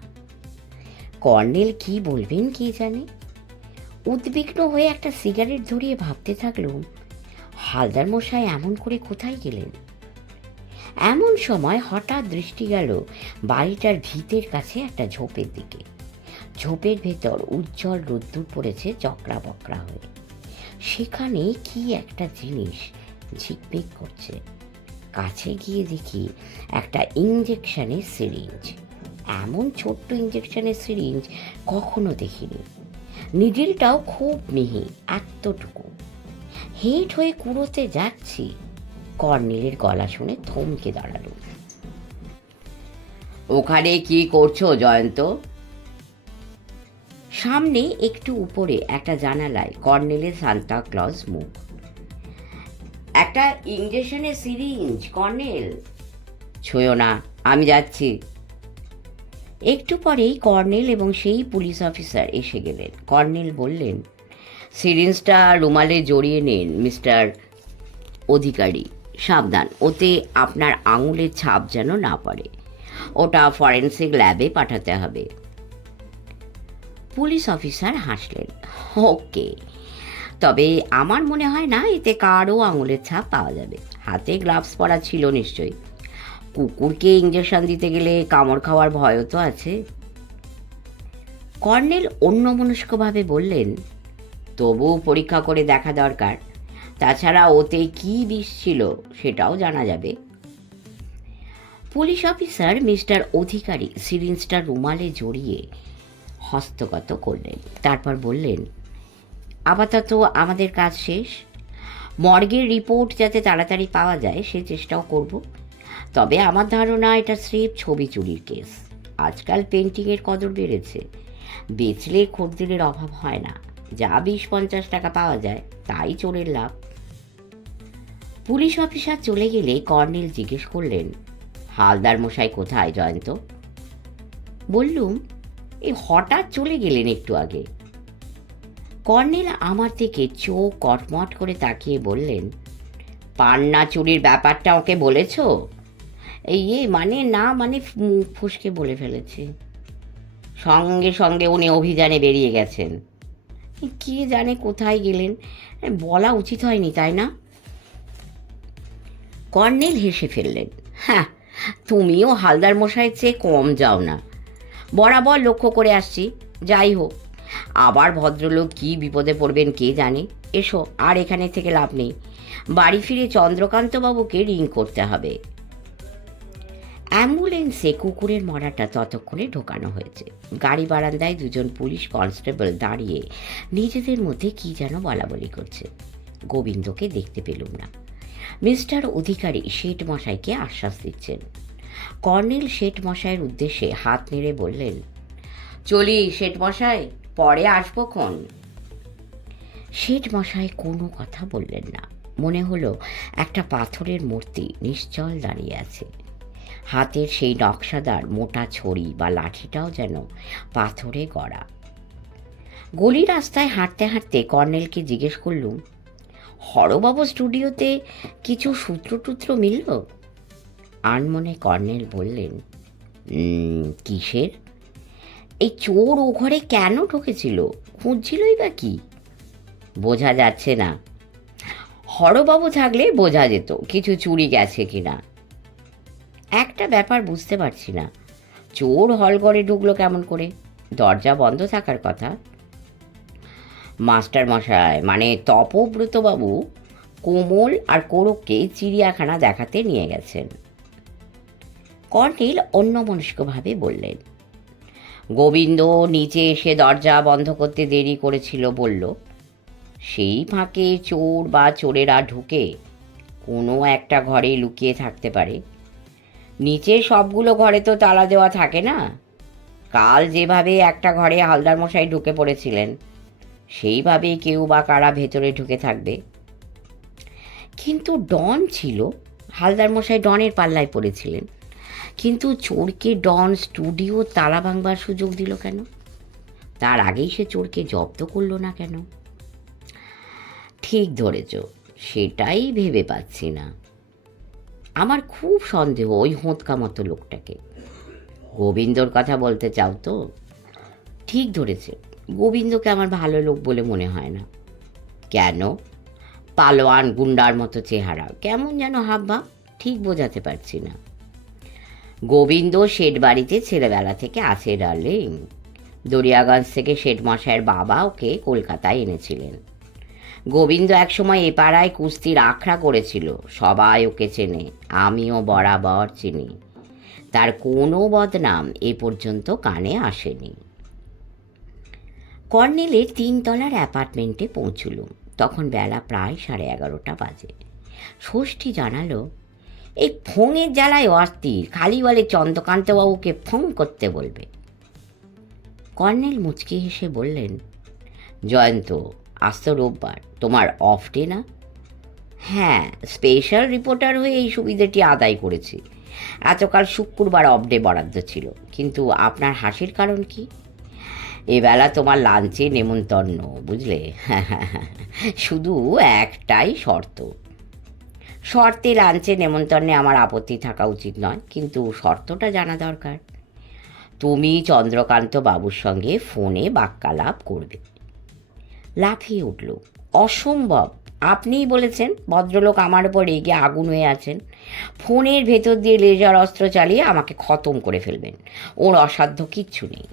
কর্নেল কি বলবেন কি জানে। উদ্বিগ্ন হয়ে একটা সিগারেট ধরিয়ে ভাবতে থাকলুম, হালদার মশাই এমন করে কোথায় গেলেন। এমন সময় হঠাৎ দৃষ্টি গেল বাড়িটার ভিতের কাছে একটা ঝোপের দিকে। ঝোপের ভেতর উজ্জ্বল রোদ্দুর পড়েছে চকরা বকরা হয়ে। সেখানে কি একটা জিনিস ঝিকমিক করছে। কাছে গিয়ে দেখি একটা ইঞ্জেকশনের সিরিঞ্জ। এমন ছোট্ট ইঞ্জেকশনের সিরিঞ্জ কখনো দেখিনি। নিডিলটাও খুব মিহি, এতটুকু। হেঁট হয়ে কুড়োতে যাচ্ছি, কর্নেলের গলা শুনে থমকে দাঁড়ালো। ওখানে কি করছো জয়ন্ত? সামনে একটু উপরে একটা জানালায় কর্নেলের সান্তা ক্লজ মুখ। একটা ইঞ্জেকশনের সিরিঞ্জ কর্নেল। ছুঁয়ো না, আমি যাচ্ছি। একটু পরেই কর্নেল এবং সেই পুলিশ অফিসার এসে গেলেন। কর্নেল বললেন, সিরিঞ্জটা রুমালে জড়িয়ে নিন মিস্টার অধিকারী। সাবধান, ওতে আপনার আঙুলের ছাপ যেন না পড়ে। ওটা ফরেন্সিক ল্যাবে পাঠাতে হবে। পুলিশ অফিসার হাসলেন। ওকে, তবে আমার মনে হয় না এতে কারও আঙুলের ছাপ পাওয়া যাবে। হাতে গ্লাভস পরা ছিল নিশ্চয়ই। কুকুরকে ইঞ্জেকশন দিতে গেলে কামড় খাওয়ার ভয়ও তো আছে। কর্নেল অন্যমনস্কভাবে বললেন, তবু পরীক্ষা করে দেখা দরকার। তাছাড়া ওতে কি বিষ ছিল সেটাও জানা যাবে। পুলিশ অফিসার মিস্টার অধিকারী সিরিঞ্জটা রুমালে জড়িয়ে হস্তগত করলেন। তারপর বললেন, আপাতত আমাদের কাজ শেষ। মর্গের রিপোর্ট যাতে তাড়াতাড়ি পাওয়া যায় সে চেষ্টাও করব। তবে আমার ধারণা এটা স্রেফ ছবি চুরির কেস। আজকাল পেন্টিংয়ের কদর বেড়েছে, বেচলে খদ্দেরের অভাব হয় না। যা 20-50 টাকা পাওয়া যায় তাই চোরের লাভ। পুলিশ অফিসার চলে গেলে কর্নেল জিজ্ঞেস করলেন, হালদার মশাই কোথায় জয়ন্ত? বললুম, এই হঠাৎ চলে গেলেন একটু আগে। কর্নেল আমার দিকে চোখ কটমট করে তাকিয়ে বললেন, পান্না চুরির ব্যাপারটা ওকে বলেছ? মানে না, মানে মুখ ফুসকে বলে ফেলেছে। সঙ্গে সঙ্গে উনি অভিযানে বেরিয়ে গেছেন। কে জানে কোথায় গেলেন, বলা উচিত হয়নি তাই না? কর্নেল হেসে ফেললেন, হ্যাঁ, তুমিও হালদার মশাইয়ের চেয়ে কম যাও না। বরাবর লক্ষ্য করে আসছি। যাই হোক, আবার ভদ্রলোক কি বিপদে পড়বেন কে জানে। এসো, আর এখানে থেকে লাভ নেই। বাড়ি ফিরে চন্দ্রকান্তবাবুকে রিং করতে হবে। অ্যাম্বুলেন্সে কুকুরের মরাটা ততক্ষণে ঢোকানো হয়েছে। গাড়ি বারান্দায় দুজন পুলিশ কনস্টেবল দাঁড়িয়ে নিজেদের মধ্যে কি যেন বলাবলি করছে। গোবিন্দকে দেখতে পেলুম না। মিস্টার অধিকারী শেঠ মশাইকে আশ্বাস দিচ্ছেন। কর্নেল শেঠ মশাইয়ের উদ্দেশ্যে হাত নেড়ে বললেন, চলি শেঠ মশাই, পরে আসবক্ষণ। শেঠ মশাই কোনো কথা বললেন না। মনে হলো একটা পাথরের মূর্তি নিশ্চল দাঁড়িয়ে আছে। হাতের সেই নকশাদার মোটা ছড়ি বা লাঠিটাও যেন পাথরে গড়া। গলি রাস্তায় হাঁটতে হাঁটতে কর্নেলকে জিজ্ঞেস করলুম, হরবাবু স্টুডিওতে কিছু সূত্রটুত্র মিলল? আনমনে কর্নেল বললেন, কিসের? এই চোর ও ঘরে কেন ঢুকেছিল, খুঁজছিলই বা কি? বোঝা যাচ্ছে না। হরবাবু থাকলে বোঝা যেত কিছু চুরি গেছে কিনা। একটা ব্যাপার বুঝতে পারছি না, চোর হলঘরে ঢুকলো কেমন করে? দরজা বন্ধ থাকার কথা। মাস্টার মশাই মানে তপব্রতবাবু কোমল আর কোরককে চিড়িয়াখানা দেখাতে নিয়ে গেছেন। কর্নেল অন্যমনস্কভাবে বললেন, গোবিন্দ নিচে এসে দরজা বন্ধ করতে দেরি করেছিল বলল। সেই ফাঁকে চোর বা চোরেরা ঢুকে কোনো একটা ঘরে লুকিয়ে থাকতে পারে। নিচে সবগুলো ঘরে তো তালা দেওয়া থাকে না। কাল যেভাবে একটা ঘরে হালদার মশাই ঢুকে পড়েছিলেন, সেইভাবে কেউ বা কারা ভেতরে ঢুকে থাকবে। কিন্তু ডন ছিল, হালদার মশাই ডনের পাল্লায় পড়েছিলেন। কিন্তু চোরকে ডন স্টুডিও তালা ভাঙবার সুযোগ দিল কেন? তার আগেই সে চোরকে জব্দ করলো না কেন? ঠিক ধরেছ, সেটাই ভেবে পাচ্ছি না। আমার খুব সন্দেহ ওই হোঁতকা মতো লোকটাকে। গোবিন্দর কথা বলতে চাও তো? ঠিক ধরেছে, গোবিন্দকে আমার ভালো লোক বলে মনে হয় না। কেন? পালোয়ান গুন্ডার মতো চেহারা, কেমন যেন হাবভাব, ঠিক বোঝাতে পারছি না। গোবিন্দ শেঠ বাড়িতে ছেলেবেলা থেকে আছে ডার্লিং। দরিয়াগঞ্জ থেকে শেঠ মশাইয়ের বাবা ওকে কলকাতায় এনেছিলেন। গোবিন্দ একসময় এ পাড়ায় কুস্তির আখড়া করেছিল, সবাই ওকে চেনে, আমিও বরাবর চিনি। তার কোনো বদনাম এ পর্যন্ত কানে আসেনি। কর্নেলের 3 তলার অ্যাপার্টমেন্টে পৌঁছলুম। তখন বেলা প্রায় 11:30 বাজে। ষষ্ঠী জানালো, এই ফোনের জ্বালায় অস্থির, খালি বলে চন্দ্রকান্তবাবুকে ফোন করতে বলবে। কর্নেল মুচকি হেসে বললেন, জয়ন্ত, আজ তো রোববার, তোমার অফ ডে না? হ্যাঁ, স্পেশাল রিপোর্টার হয়ে এই সুবিধাটি আদায় করেছি। এতকাল শুক্রবার অফ ডে বরাদ্দ ছিল, কিন্তু আপনার হাসির কারণ কি? এবেলা তোমার লাঞ্চে নেমন্তন্ন, বুঝলে? শুধু একটাই শর্ত। শর্তে লাঞ্চে নেমন্তন্নে আমার আপত্তি থাকা উচিত নয়, কিন্তু শর্তটা জানা দরকার। তুমি চন্দ্রকান্ত বাবুর সঙ্গে ফোনে বাক্যালাপ করবে। লাফিয়ে উঠল, অসম্ভব! আপনিই বলেছেন ভদ্রলোক আমার উপর রেগে আগুন হয়ে আছেন। ফোনের ভেতর দিয়ে লেজার অস্ত্র চালিয়ে আমাকে খতম করে ফেলবেন, ওর অসাধ্য কিচ্ছু নেই।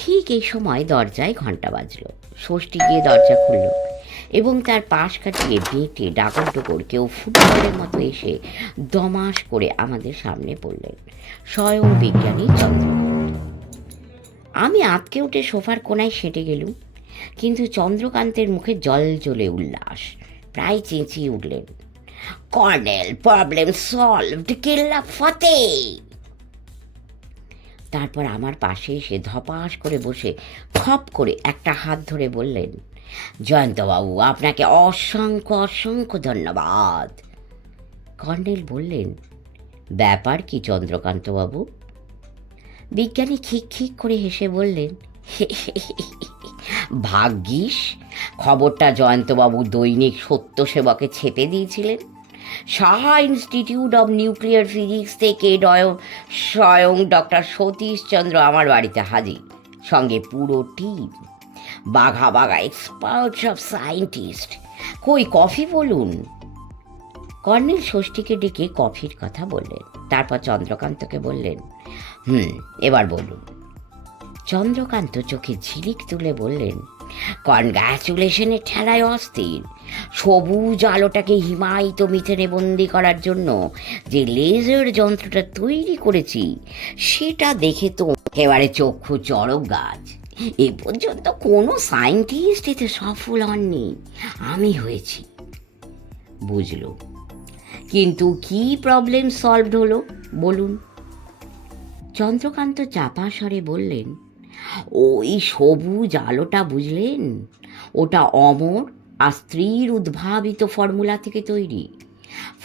ঠিক এই সময় দরজায় ঘণ্টা বাজল। ষষ্ঠী গিয়ে দরজা খুলল এবং তার পাশ কাটিয়ে বেঁটে ডাগর ডোগর কেউ ফুটবলের মতো এসে দমাস করে আমাদের সামনে পড়লেন, স্বয়ং বিজ্ঞানী চন্দ্রকান্ত। আমি আঁতকে উঠে সোফার কোনায় সেঁটে গেলুম, কিন্তু চন্দ্রকান্তের মুখে জল জ্বলে উল্লাস। প্রায় চেঁচিয়ে উঠলেন, কর্নেল, প্রবলেম সলভড, কেল্লা ফতে! তারপর আমার পাশে এসে ধপাস করে বসে খপ করে একটা হাত ধরে বললেন, জয়ন্তবাবু, আপনাকে অসংখ্য অসংখ্য ধন্যবাদ। কর্নেল বললেন, ব্যাপার কি চন্দ্রকান্তবাবু? বিজ্ঞানী খিক খিক করে হেসে বললেন, ভাগ্যিস খবরটা জয়ন্তবাবু দৈনিক সত্যসেবকে ছেপে দিয়েছিলেন। Saha institute of nuclear physics থেকে স্বয়ং ডক্টর সতীশচন্দ্র আমার বাড়িতে হাজির, সঙ্গে পুরো টিম, বাঘা বাঘা এক্সপার্ট সব সায়েন্টিস্ট। কই কফি বলুন? কর্নেল ষষ্ঠীকে ডেকে কফির কথা বললেন, তারপর চন্দ্রকান্তকে বললেন, এবার বলুন। চন্দ্রকান্ত চোখে ঝিলিক তুলে বললেন, কনগ্র্যাচুলেশনের ঠেলায় অস্থির। সবুজ আলোটাকে হিমায়িত মিথেনে বন্দি করার জন্য যে লেজার যন্ত্রটা তৈরি করেছি, সেটা দেখে তো একেবারে চক্ষু চড়ক গাছ। এ পর্যন্ত কোনো সায়েন্টিস্ট এতে সফল হননি, আমি হয়েছি। বুঝল, কিন্তু কি প্রবলেম সলভড হলো বলুন? চন্দ্রকান্ত চাপা স্বরে বললেন, ওই সবুজ আলোটা বুঝলেন, ওটা অমর আর স্ত্রীর উদ্ভাবিত ফর্মুলা থেকে তৈরি।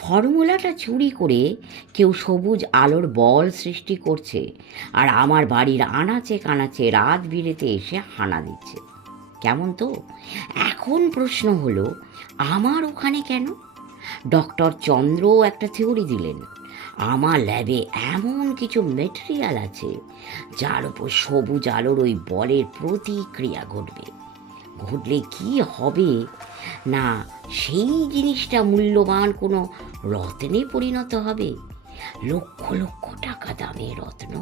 ফর্মুলাটা চুরি করে কেউ সবুজ আলোর বল সৃষ্টি করছে, আর আমার বাড়ির আনাচে কানাচে রাত বিরেতে এসে হানা দিচ্ছে। কেমন তো? এখন প্রশ্ন হলো, আমার ওখানে কেন? ডক্টর চন্দ্র একটা থিওরি দিলেন, আমার ল্যাবে এমন কিছু মেটেরিয়াল আছে যার উপর সবুজ আলোর ওই বলের প্রতিক্রিয়া ঘটবে। ঘটলে কি হবে না, সেই জিনিসটা মূল্যবান কোনো রত্নে পরিণত হবে, লক্ষ লক্ষ টাকা দামের রত্ন।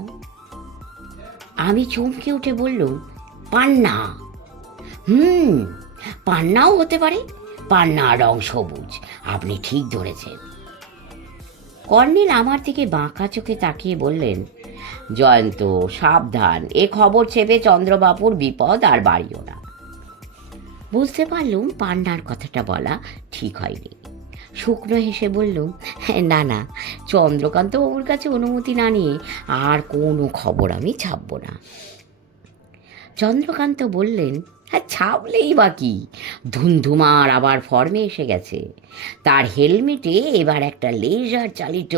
আমি চমকে উঠে বললুম, পান্না? পান্নাও হতে পারে, পান্না রং সবুজ, আপনি ঠিক ধরেছেন। কর্নেল আমার দিকে বাঁকা চোখে তাকিয়ে বললেন, জয়ন্ত, সাবধান, এ খবর ছেপে চন্দ্রবাবুর বিপদ আর বাড়িও না। বুঝতে পারলুম পান্নার কথাটা বলা ঠিক হয়নি। শুকনো হেসে বললুম, না না, চন্দ্রকান্তবাবুর কাছে অনুমতি না নিয়ে আর কোনো খবর আমি ছাপব না। চন্দ্রকান্ত বললেন, ছাপলেই বা কি, ধুমধুমার আবার ফর্মে এসে গেছে। তার হেলমেটে এবার একটা লেজার চালিত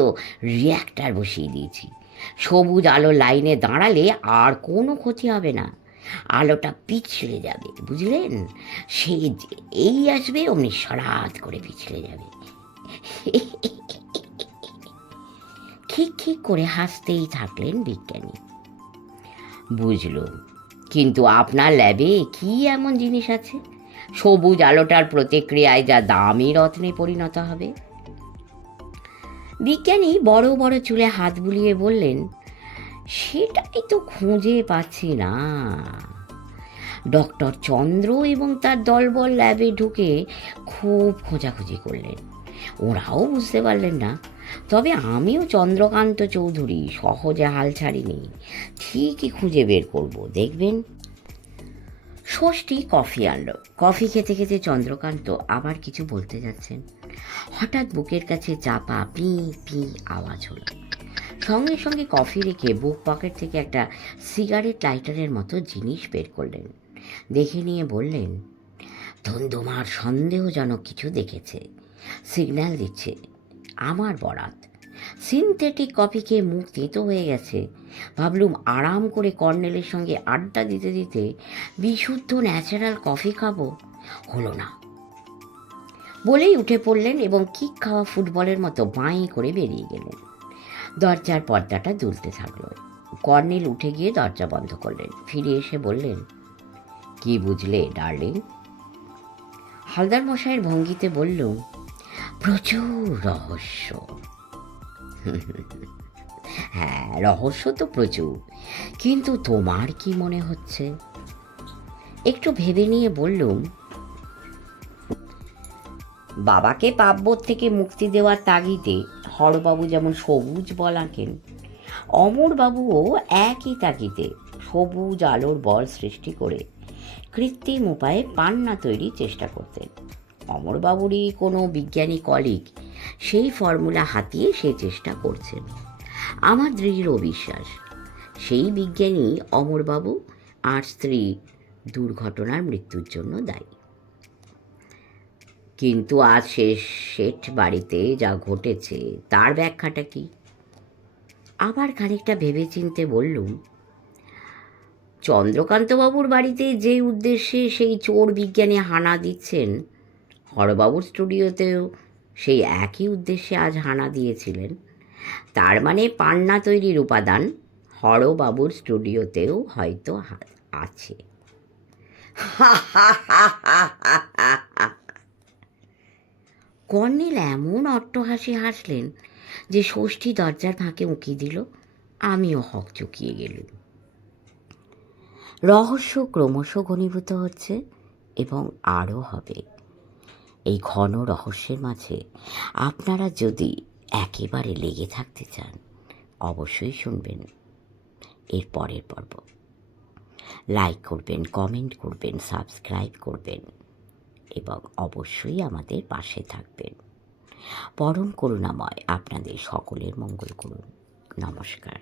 রিয়্যাক্টার বসিয়ে দিয়েছি। সবুজ আলো লাইনে দাঁড়ালে আর কোনো ক্ষতি হবে না, আলোটা পিছলে যাবে, বুঝলেন? সে এই আসবে অমনি সরাত করে পিছলে যাবে। খিক খিক করে হাসতেই থাকলেন বিজ্ঞানী। বুঝল, কিন্তু আপনার ল্যাবে কি এমন জিনিস আছে সবুজ আলোটার প্রতিক্রিয়ায় যা দামি রত্নে পরিণত হবে? বিজ্ঞানী বড় বড় চুলে হাত বুলিয়ে বললেন, সেটাই তো খুঁজে পাচ্ছি না। ডক্টর চন্দ্র এবং তার দলবল ল্যাবে ঢুকে খুব খোঁজাখুঁজি করলেন, ওরাও বুঝতে পারলেন না। তবে আমিও চন্দ্রকান্ত চৌধুরী সহজে হাল ছাড়িনি, ঠিকই খুঁজে বের করব, দেখবেন। ষষ্ঠী কফি আনলো। কফি খেতে খেতে চন্দ্রকান্ত আবার কিছু বলতে যাচ্ছেন, হঠাৎ বুকের কাছে চাপা পি পি আওয়াজ হলো। সঙ্গে সঙ্গে কফি রেখে বুক পকেট থেকে একটা সিগারেট লাইটারের মতো জিনিস বের করলেন। দেখে নিয়ে বললেন, ধুন্ধুমার সন্দেহজনক কিছু দেখেছে, সিগন্যাল দিচ্ছে। আমার বরাত। সিনথেটিক কফি খেয়ে মুখ তেতো হয়ে গেছে, ভাবলুম আরাম করে কর্নেলের সঙ্গে আড্ডা দিতে দিতে বিশুদ্ধ ন্যাচারাল কফি খাবো, হলো না। বলেই উঠে পড়লেন এবং কিক খাওয়া ফুটবলের মতো বাঁই করে বেরিয়ে গেলেন। দরজার পর্দাটা দুলতে থাকলো। কর্নেল উঠে গিয়ে দরজা বন্ধ করলেন, ফিরে এসে বললেন, কি বুঝলে ডার্লিং? হালদার মশাইয়ের ভঙ্গিতে বললুম, প্রচুর রহস্য। হ্যাঁ, রহস্য তো প্রচুর, কিন্তু তোমার কি মনে হচ্ছে? একটু ভেবে নিয়ে বললুম, বাবাকে পাপবোধ থেকে মুক্তি দেওয়ার তাগিদে হরবাবু যেমন সবুজ বল আঁকেন, অমরবাবুও একই তাগিদে সবুজ আলোর বল সৃষ্টি করে কৃত্রিম উপায়ে পান্না তৈরির চেষ্টা করতেন। অমরবাবুরই কোনো বিজ্ঞানী কলিগ সেই ফর্মুলা হাতিয়ে সে চেষ্টা করছেন। আমার দৃঢ় বিশ্বাস সেই বিজ্ঞানী অমরবাবু আর স্ত্রী দুর্ঘটনার মৃত্যুর জন্য দায়ী। কিন্তু আজ শেঠ বাড়িতে যা ঘটেছে তার ব্যাখ্যাটা কি? আবার খানিকটা ভেবেচিন্তে বললুম, চন্দ্রকান্তবাবুর বাড়িতে যে উদ্দেশ্যে সেই চোর বিজ্ঞানী হানা দিচ্ছেন, হরবাবুর স্টুডিওতেও সেই একই উদ্দেশ্যে আজ হানা দিয়েছিলেন। তার মানে পান্না তৈরির উপাদান হরবাবুর স্টুডিওতেও হয়তো আছে। কর্নেল এমন অট্টহাসি হাসলেন যে ষষ্ঠী দরজার ফাঁকে উঁকি দিল। আমিও হক চুকিয়ে গেলুম। রহস্য ক্রমশ ঘনীভূত হচ্ছে এবং আরও হবে। এই ঘন রহস্যের মাঝে আপনারা যদি একেবারে লেগে থাকতে চান, অবশ্যই শুনবেন এর পরের পর্ব। লাইক করবেন, কমেন্ট করবেন, সাবস্ক্রাইব করবেন এবং অবশ্যই আমাদের পাশে থাকবেন। পরম করুণাময় আপনাদের সকলের মঙ্গল করুন। নমস্কার।